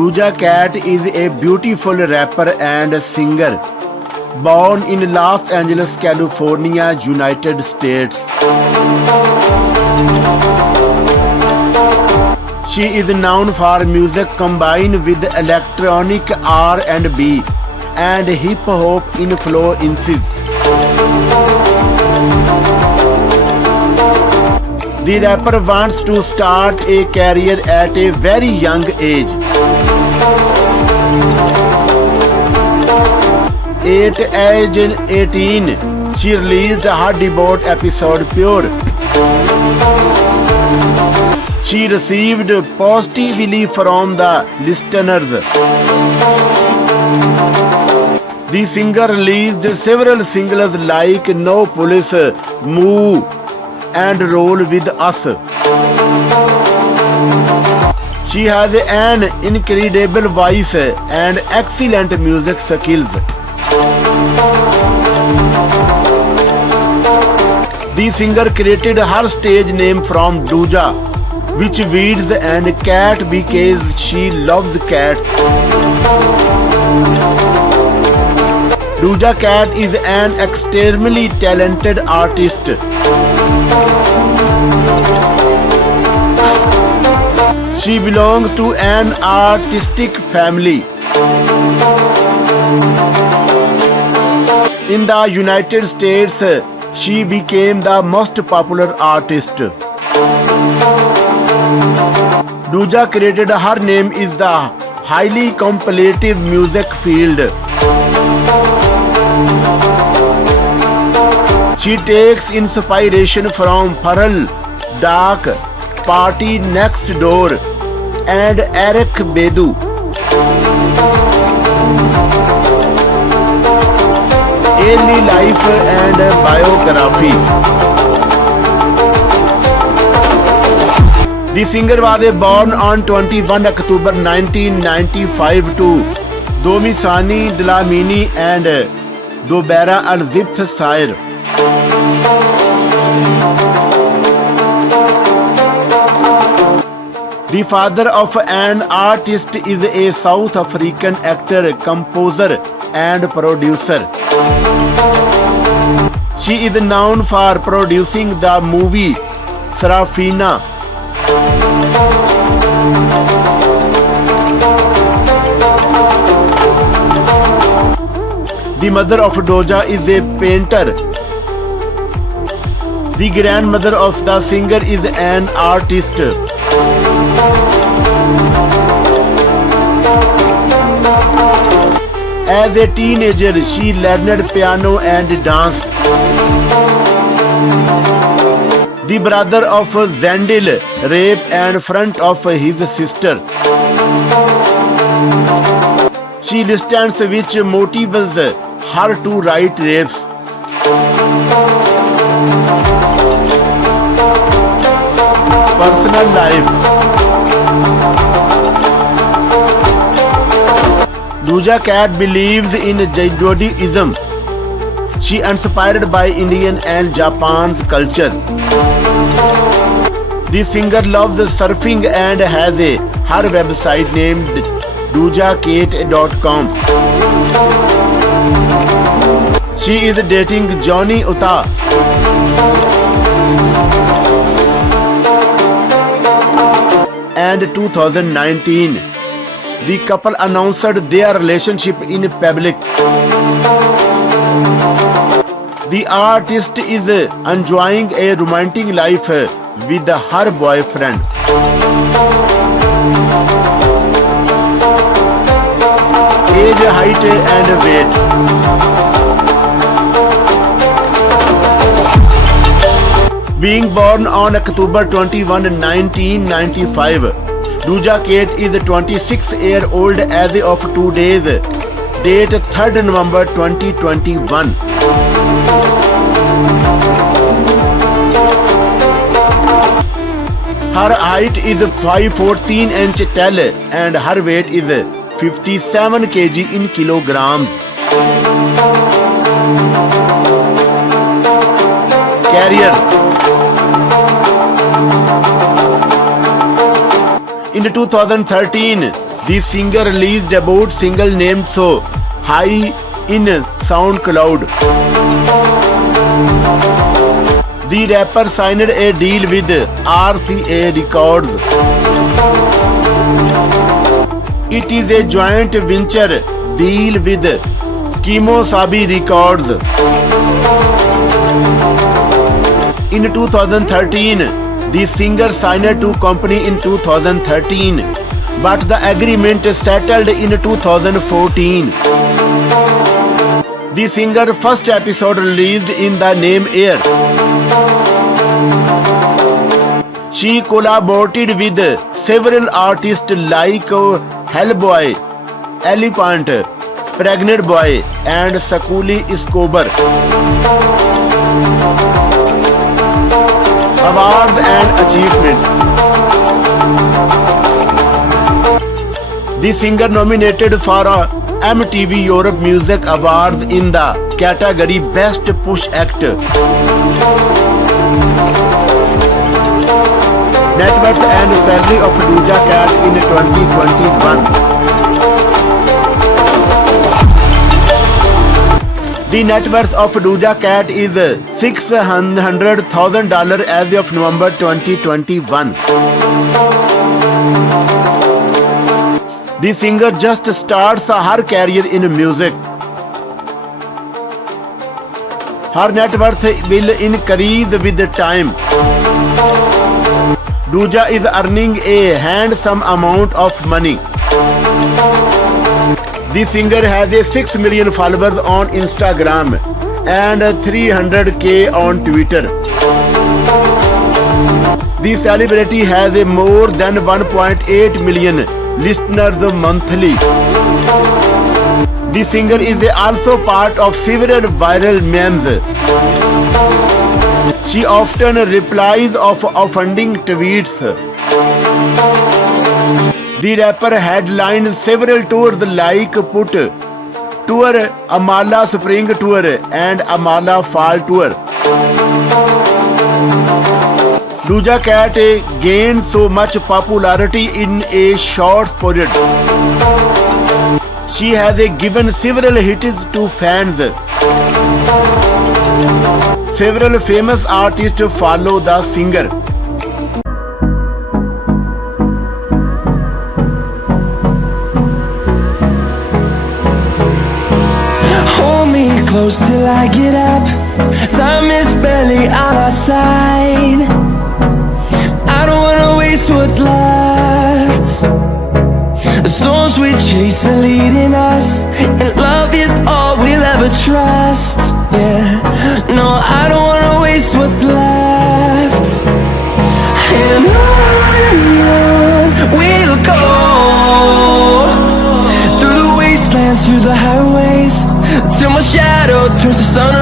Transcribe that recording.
Doja Cat is a beautiful rapper and singer born in Los Angeles, California, United States. She is known for music combined with electronic R&B and hip hop influences. The rapper wants to start a career at a very young age. At age 18, she released her debut episode Pure. She received positively from the listeners. The singer released several singles like No Police, Moo, and Roll With Us. She has an incredible voice and excellent music skills. The singer created her stage name from Doja, which means and cat because she loves cats. Doja Cat is an extremely talented artist. She belongs to an artistic family. In the United States, she became the most popular artist. Doja created her name is the highly competitive music field. She takes inspiration from Pharrell, Dark, Party Next Door, and Eric Bedu. Early life and biography. The singer was born on 21 October 1995 to Domisani Dlamini and Dobera Al-Zibt Sair. The father of an artist is a South African actor, composer, and producer. She is known for producing the movie Sarafina. The mother of Doja is a painter. The grandmother of the singer is an artist. As a teenager, she learned piano and dance. The brother of Zendil raped in front of his sister. She understands which motivates her to write raps. Personal life. Doja Cat believes in Judaism. She is inspired by Indian and Japan's culture. The singer loves surfing and has her website named dojacat.com. She is dating Johnny Utah. And 2019, the couple announced their relationship in public. The artist is enjoying a romantic life with her boyfriend. Age, height, and weight. Being born on October 21, 1995, Doja Cat is 26-year-old as of today's date 3rd November 2021. Her height is 5'14" tall and her weight is 57 kg in kilograms. Career. In 2013, The singer released debut single named So High in SoundCloud. The rapper signed a deal with RCA Records. It is a joint venture deal with Kemosabe Records. In 2013, the singer signed to company in 2013, but the agreement settled in 2014. The singer first episode released in the name Air. She collaborated with several artists like Hellboy, Elephant, Pregnant Boy, and Sakuli Escobar. Awards and achievements. The singer nominated for a MTV Europe Music Awards in the category Best Push Act. Net worth and salary of Doja Cat in 2021. The net worth of Doja Cat is $600,000 as of November 2021. The singer just starts her career in music. Her net worth will increase with time. Doja is earning a handsome amount of money. The singer has a 6 million followers on Instagram and 300K on Twitter. The celebrity has a more than 1.8 million listeners monthly. The singer is also part of several viral memes. She often replies of offending tweets. The rapper headlined several tours like Put Tour, Amala Spring Tour, and Amala Fall Tour. Doja Cat gained so much popularity in a short period. She has given several hits to fans. Several famous artists follow the singer. Close till I get up. Time is barely on our side. I don't wanna waste what's left. The storms we chase are leading us, and love is all we'll ever trust. Yeah, no, I don't wanna waste what's left. And on we'll go, through the wastelands, through the highways, till my shadow turns to sun